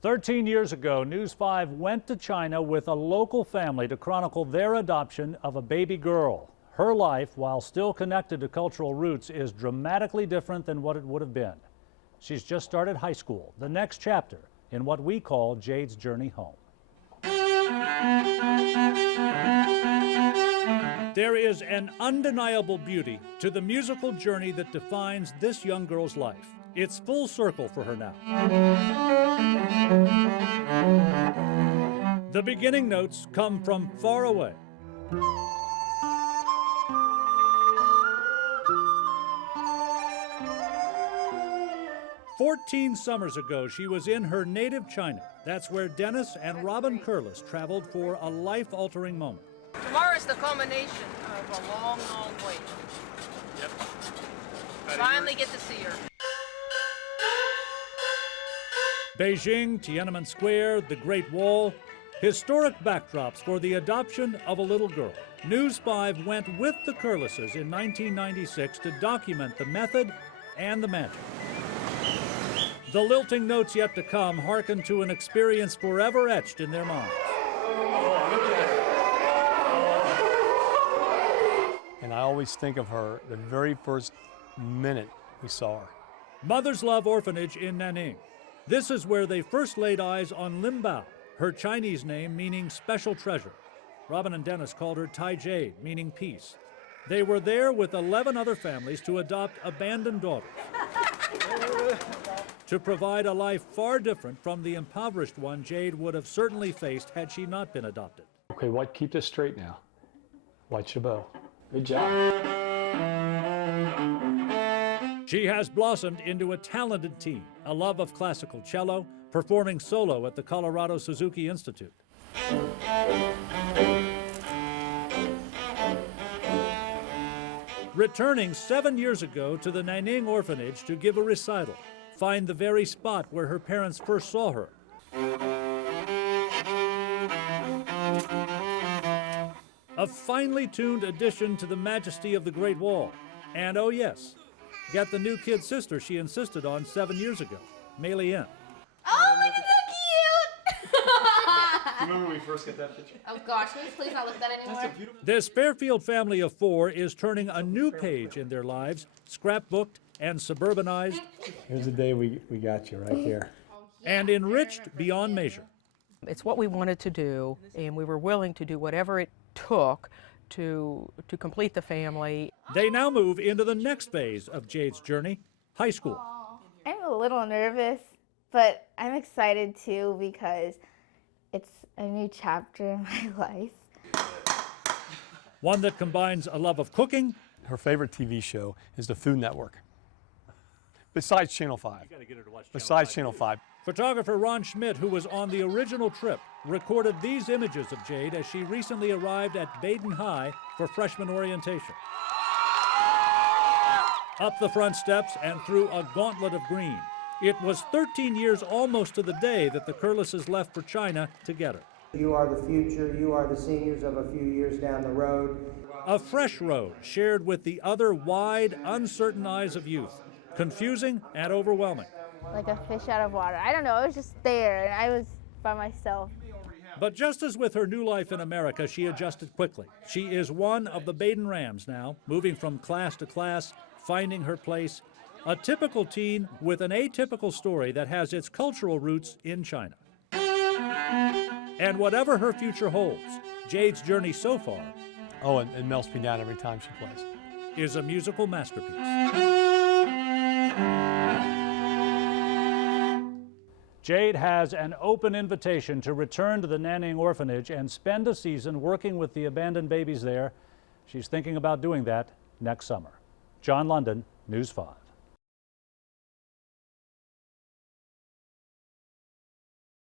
13 years ago, News 5 went to China with a local family to chronicle their adoption of a baby girl. Her life, while still connected to cultural roots, is dramatically different than what it would have been. She's just started high school, the next chapter in what we call Jade's journey home. There is an undeniable beauty to the musical journey that defines this young girl's life. It's full circle for her now. The beginning notes come from far away. "14 summers ago, she was in her native China. That's where Dennis and Robin Curlis traveled for a life-altering moment. Tomorrow is the culmination of a long, long wait. Yep. Finally get to see her. Beijing, Tiananmen Square, the Great Wall, historic backdrops for the adoption of a little girl. News 5 went with the Curlises in 1996 to document the method and the magic. The lilting notes yet to come hearken to an experience forever etched in their minds. And I always think of her the very first minute we saw her. Mother's Love Orphanage in Nanning. This is where they first laid eyes on Lim Bao, her Chinese name meaning special treasure. Robin and Dennis called her Tai Jade, meaning peace. They were there with 11 other families to adopt abandoned daughters. To provide a life far different from the impoverished one Jade would have certainly faced had she not been adopted. Okay, what? Keep this straight now. Watch your bow. Good job. She has blossomed into a talented teen, a love of classical cello, performing solo at the Colorado Suzuki Institute. Returning 7 years ago to the Nanning orphanage to give a recital, find the very spot where her parents first saw her. A finely tuned addition to the majesty of the Great Wall. And oh yes, get the new kid sister she insisted on 7 years ago, Mei Lian. Oh, look, it's so cute! Do you remember when we first got that picture? Oh gosh, can we please not look at that anymore? That's a beautiful. This Fairfield family of 4 is turning a new page in their lives, scrapbooked and suburbanized. Here's the day we got you right here. And enriched beyond measure. It's what we wanted to do, and we were willing to do whatever it took to complete the family. They now move into the next phase of Jade's journey, high school. I'm a little nervous, but I'm excited too because it's a new chapter in my life. One that combines a love of cooking. Her favorite TV show is the Food Network. Besides Channel 5. Besides Channel 5. Photographer Ron Schmidt, who was on the original trip, recorded these images of Jade as she recently arrived at Baden High for freshman orientation. Up the front steps and through a gauntlet of green. It was 13 years almost to the day that the Curlises left for China to get her. You are the future. You are the seniors of a few years down the road. A fresh road shared with the other wide, uncertain eyes of youth. Confusing and overwhelming. Like a fish out of water. I don't know, I was just there and I was by myself. But just as with her new life in America, she adjusted quickly. She is one of the Baden Rams now, moving from class to class, finding her place. A typical teen with an atypical story that has its cultural roots in China. And whatever her future holds, Jade's journey so far, Oh, and it melts me down every time she plays. is a musical masterpiece. Jade has an open invitation to return to the Nanning orphanage and spend a season working with the abandoned babies there. She's thinking about doing that next summer. John London, News 5.